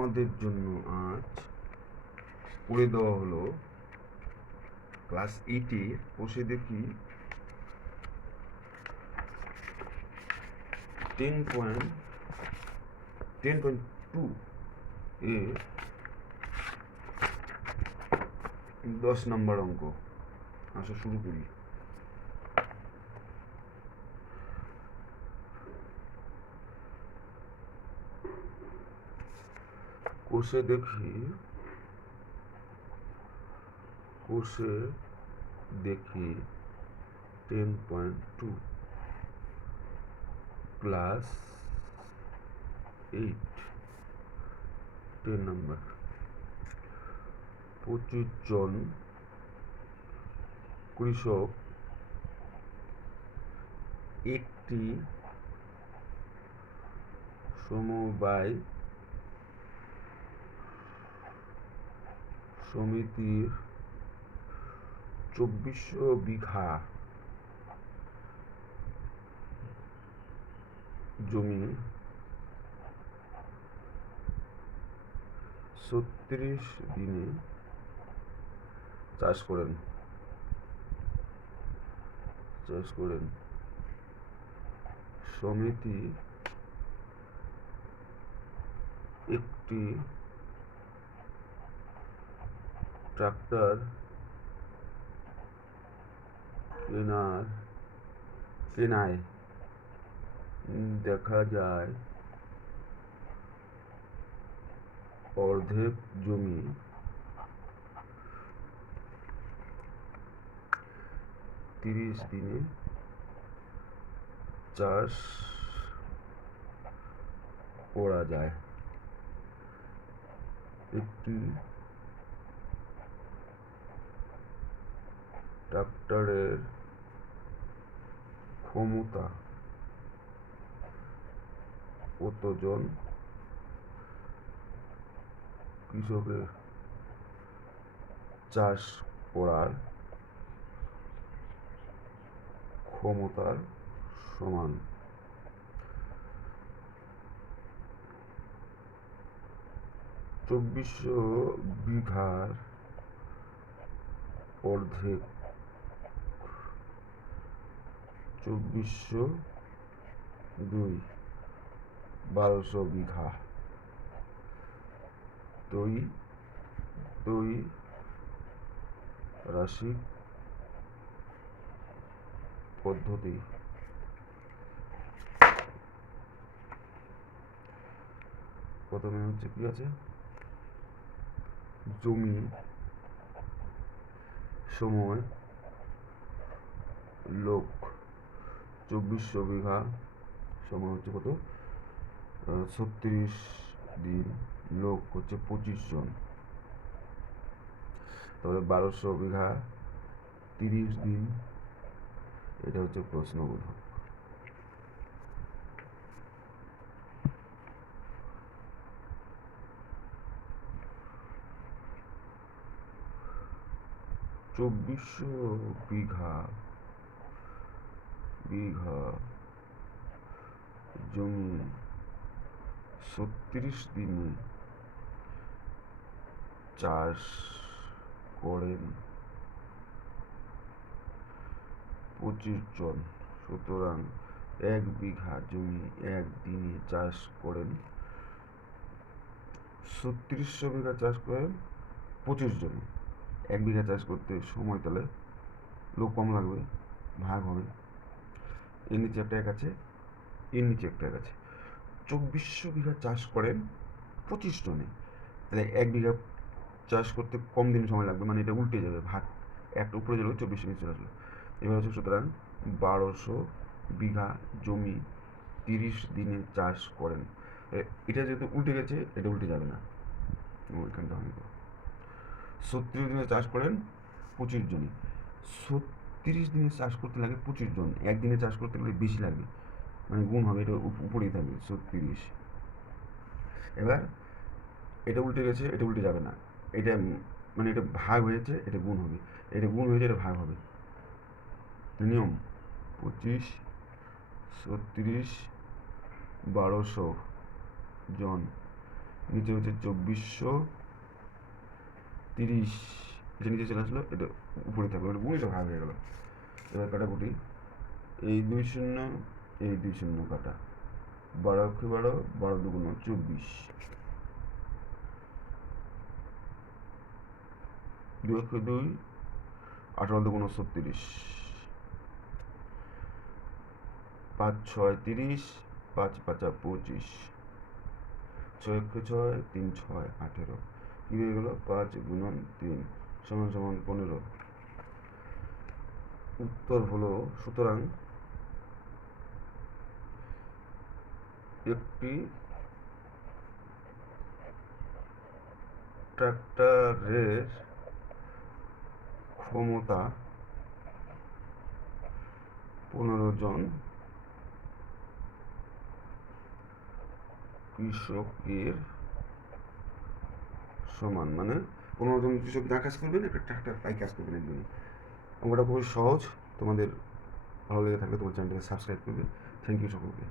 তোমাদের জন্য আজ করে দেওয়া হলো ক্লাস 8-এ বসে দেখি 10.2 এ 10 নম্বর অঙ্ক। আসো শুরু করি। কোষে দেখি 10.2 ক্লাস 8 10 নম্বর। 25 জন কৃষক একটি সমবায় সমিতির 2400 বিঘা জমি 36 দিনে চাষ করেন। সমিতি একটি ট্রাক্টর কেনায় দেখা যায় অর্ধেক জমি 30 দিনে চাষ করা যায়। একটি ট্রাক্টরের ক্ষমতা কতজন কৃষকের চাষ করার ক্ষমতার সমান। চব্বিশশো বিঘার অর্ধেক 2402 1200 বিঘা। রাশি পদ্ধতি। প্রথমে হচ্ছে কি আছে, জমি, সময়, লোক। 2400 বিঘা, সময় হচ্ছে কত, 36 দিন, লোক হচ্ছে 25 জন। তাহলে 1200 বিঘা 30 দিন, এটা হচ্ছে প্রশ্নবোধক। চব্বিশশো বিঘা জমি 36 দিনে চাষ করেন 25 জন। সুতরাং 1 বিঘা জমি 1 দিনে চাষ করেন 3600 বিঘা চাষ করেন 25 জনে। 1 বিঘা চাষ করতে সময়, তাহলে লোক কম লাগবে, ভাগ হবে। এর নিচে একটা এক আছে, এর নিচে একটা এক আছে। 2400 বিঘা চাষ করেন 25 জনে, তাহলে 1 বিঘা চাষ করতে কম দিন সময় লাগবে, মানে এটা উল্টে যাবে, ভাগ একটা উপরে চলে 24 নিচে চলে আসলো। এবার হচ্ছে সুতরাং 1200 বিঘা জমি 30 দিনে চাষ করেন। এটা যেহেতু উল্টে গেছে, এটা উল্টে যাবে না, ওইখানটা আমি 36 দিনে চাষ করেন 25 জনে। 36 দিনে চাষ করতে লাগে 25 জন, একদিনে চাষ করতে গেলে বেশি লাগবে, মানে গুণ হবে, এটা উপরেই থাকবে 36। এবার এটা উল্টে গেছে, এটা উল্টে যাবে না, এটা মানে এটা ভাগ হয়েছে, এটা গুণ হবে, এটা গুণ হয়েছে, এটা ভাগ হবে। নিয়ম 25, 36, 1200 জন, নিচে হচ্ছে 2430, এটা নিচে চলে আসলো, এটা উপরে থাকলো, এটা 19 ভাগ হয়ে গেল। এবার কাটাকুটি, এই 2 শূন্য, এই 2 শূন্য কাটা, 12 অক্ষে 12, 12 দুগুণ 24, 2 অক্ষে 2, 18 দুগুণ 36, 5 6 30, 5 5 25, 6 অক্ষে 6, 3 6 18, কি হয়ে গেল 5 গুণন 3 সমান সমান 15। উত্তর হলো, সুতরাং একটি ট্রাক্টরের ক্ষমতা 15 জন কৃষকের সমান, মানে 15 জন কৃষক যা কাজ করবেন একটা ট্রাক্টর তাই কাজ করবেন একদিনে। অঙ্কটা খুবই সহজ। তোমাদের ভালো লেগে থাকলে তোমার চ্যানেলটাকে সাবস্ক্রাইব করবে। থ্যাংক ইউ সকলকে।